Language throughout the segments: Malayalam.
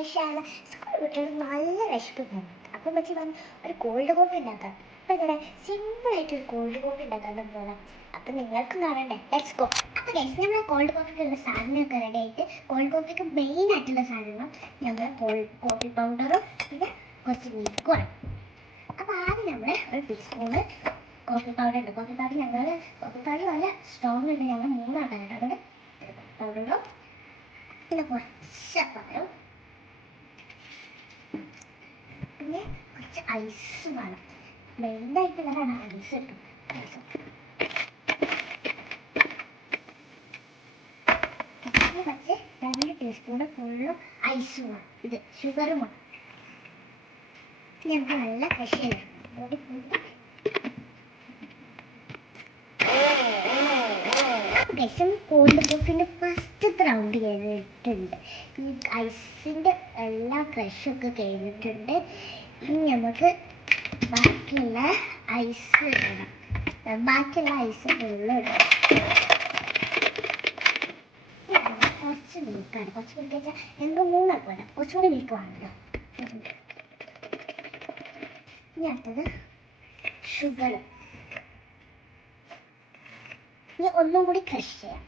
കഴിച്ചാണ് സ്കൂൾ കുട്ടികൾ നല്ല വിശപ്പ്. അപ്പം വെച്ച് പറഞ്ഞു ഒരു കോൾഡ് കോഫി ഉണ്ടാക്കാം. അപ്പം എങ്ങനെ സിമ്പിളായിട്ട് ഒരു കോൾഡ് കോഫി ഉണ്ടാക്കാൻ പോകാം. അപ്പം നിങ്ങൾക്കും കാണണ്ടേ, ലെറ്റ്സ് ഗോ. അപ്പം ഗൈസ്, നമ്മൾ കോൾഡ് കോഫിക്കുള്ള സാധനമൊക്കെ റെഡി ആയിട്ട്, കോൾഡ് കോഫിക്ക് മെയിൻ ആയിട്ടുള്ള സാധനങ്ങൾ ഞങ്ങൾ കോഫി പൗഡറും പിന്നെ കുറച്ച് മിൽക്കുമാണ്. അപ്പം ആദ്യം നമ്മൾ ഒരു ടീസ്പൂണ് കോഫി പൗഡർ ഉണ്ട്. കോഫി പൗഡർ നല്ല സ്ട്രോങ് ഉണ്ട്. ഞങ്ങൾ 3 ആൾക്കാരുണ്ട്. അതുകൊണ്ട് പൗഡറും പിന്നെ കുറച്ച് പാലും പിന്നെ കുറച്ച് ഐസും വേണം. മെയിനായിട്ട് വരാണ് ഐസ് കിട്ടും. കുറച്ച് 2 ടീസ്പൂണ് ഫുള്ളും ഐസും വേണം. ഇത് ഷുഗറും വേണം. ഞങ്ങൾക്ക് നല്ല കഷിയാണ്. കോൾഡ് കോഫിൻ്റെ ഫസ്റ്റ് റൗണ്ട് കഴിഞ്ഞിട്ടുണ്ട്. ഈ ഐസിൻ്റെ എല്ലാ ക്രഷൊക്കെ കഴിഞ്ഞിട്ടുണ്ട്. ഇനി നമുക്ക് ബാക്കിയുള്ള ഐസ് ഇടണം. ബാക്കിയുള്ള ഐസ് ഫുള്ള് ഇടണം. കുറച്ച് മിൽക്കാണ്. കുറച്ച് മിൽക്ക് വെച്ചാൽ ഞങ്ങൾക്ക് 3 ആൾക്ക് വേണം. കുറച്ചുകൂടി മിൽക്ക് വേണമല്ലോ. ഇനി അടുത്തത് ഷുഗർ. ഇനി ഒന്നും കൂടി ക്രഷ് ചെയ്യാം.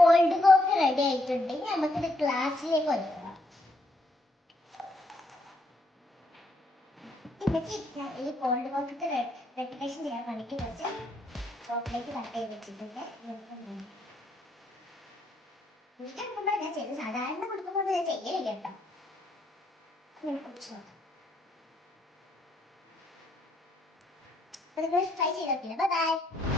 കോൾഡ് കോഫി റെഡി ആയിട്ടുണ്ടെങ്കിൽ നമുക്കിത് ഗ്ലാസ്സിലേക്ക് ഒഴിക്കണം. ഈ കോൾഡ് കോഫിക്ക് ഡെക്കറേഷൻ ചെയ്യാൻ വേണ്ടിയിട്ട് കുറച്ച് ചോക്ലേറ്റ് കട്ട് ചെയ്ത് വെച്ചിട്ടുണ്ട്. എനിക്കെടുക്കുമ്പോൾ ഞാൻ ചെയ്ത് സാധാരണ കൊടുക്കുമ്പോൾ ഞാൻ ചെയ്യലില്ല കേട്ടോ. ഞാൻ കുടിച്ചു നോക്കാം. അത് ട്രൈ ചെയ്ത് നോക്കില്ല. ബൈ.